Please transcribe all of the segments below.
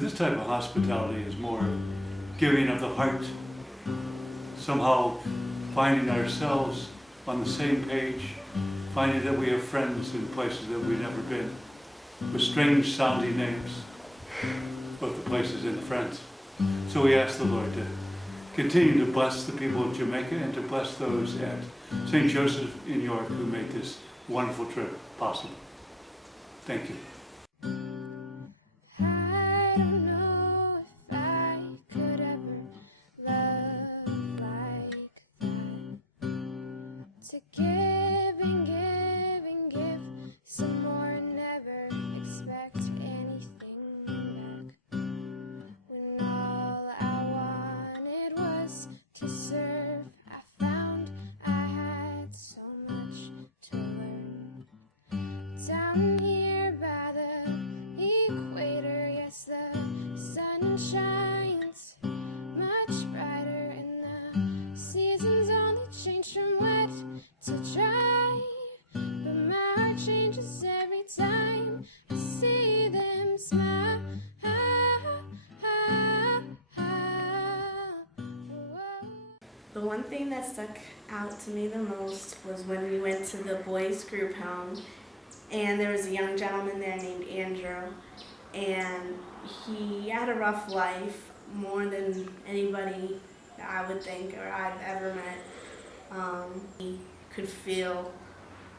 But this type of hospitality is more giving of the heart, somehow finding ourselves on the same page, finding that we have friends in places that we've never been, with strange sounding names, both the places and the friends. So we ask the Lord to continue to bless the people of Jamaica and to bless those at St. Joseph in York who made this wonderful trip possible. Thank you. I don't know if I could ever love like that. To give and give and give some more, never expect anything back. When all I wanted was to serve, I found I had so much to learn. Down here by the equator, yes, the sun shines much brighter, and the seasons only change from wet to dry. But my heart changes every time I see them smile. The one thing that stuck out to me the most was when we went to the boys' group home, and there was a young gentleman there named Andrew, and he had a rough life, more than anybody that I would think or I've ever met. He could feel,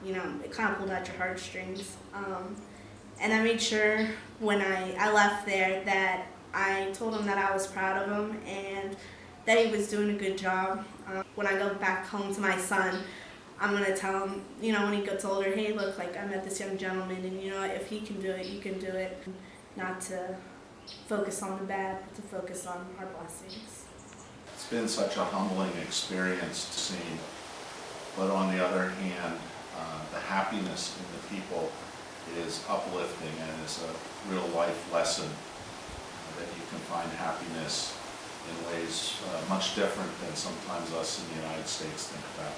it kind of pulled at your heartstrings. And I made sure when I left there that I told him that I was proud of him and that he was doing a good job. When I go back home to my son, I'm going to tell him, when he gets older, hey, look, like I met this young gentleman, and if he can do it, you can do it. Not to focus on the bad, but to focus on our blessings. It's been such a humbling experience to see, but on the other hand, the happiness in the people is uplifting and is a real life lesson that you can find happiness in ways much different than sometimes us in the United States think about.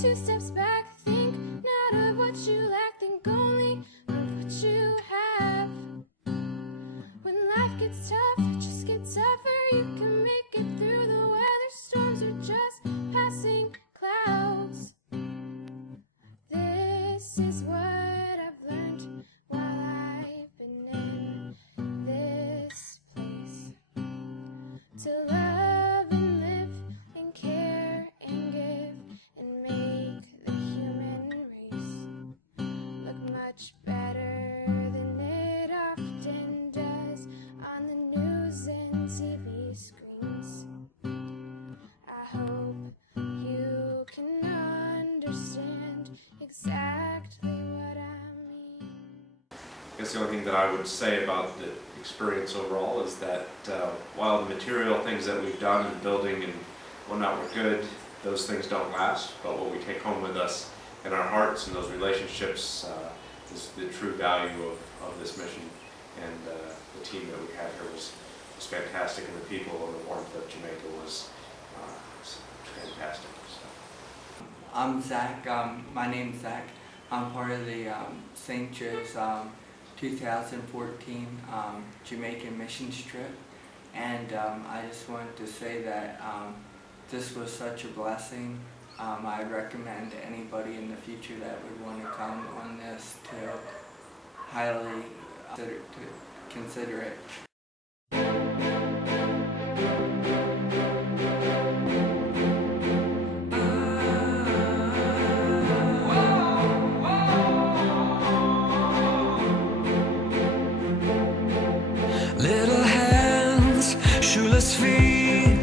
Two steps back, think not of what you lack, think only of what you have. When life gets tough, just get tougher, you can make it through the weather. Storms are just passing clouds. This is what I've learned while I've been in this place. To love and live and care and give and make the human race look much better than it often does on the news and TV screens. I hope you can understand exactly what I mean. I guess the only thing that I would say about the experience overall is that while the material things that we've done and building and whatnot were good, those things don't last, but what we take home with us in our hearts and those relationships is the true value of this mission. And the team that we had here was fantastic, and the people and the warmth of Jamaica was fantastic. So. I'm Zach. My name's Zach. I'm part of the St. Joe's 2014 Jamaican missions trip, and I just wanted to say that this was such a blessing. I recommend to anybody in the future that would want to come on this to highly consider it. Little hands, shoeless feet,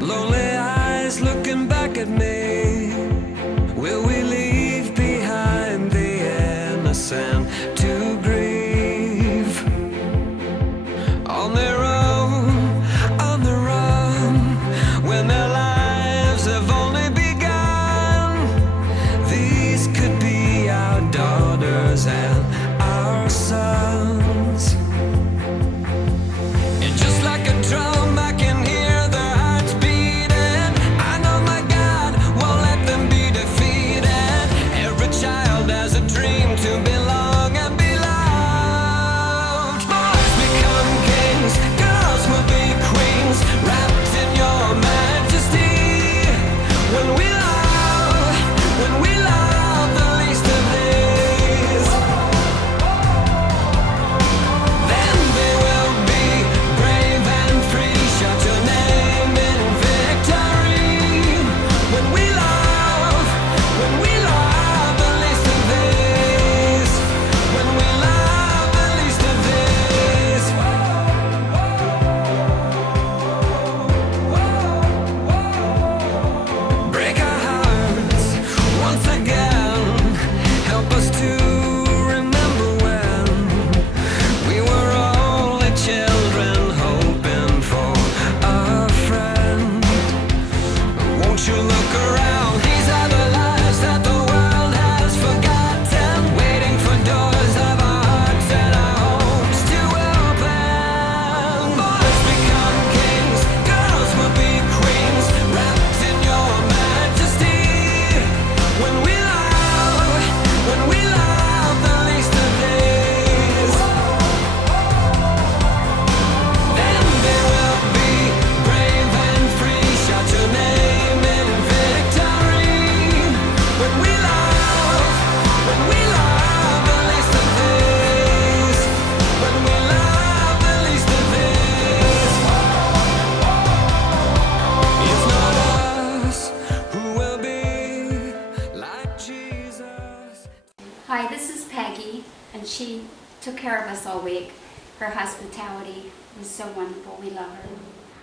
lonely eyes looking back at me. Will we leave behind the innocent to grieve? took care of us all week. Her hospitality was so wonderful. We love her.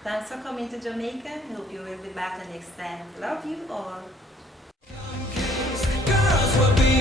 Thanks for coming to Jamaica. Hope you will be back the next time. Love you all. Girls will be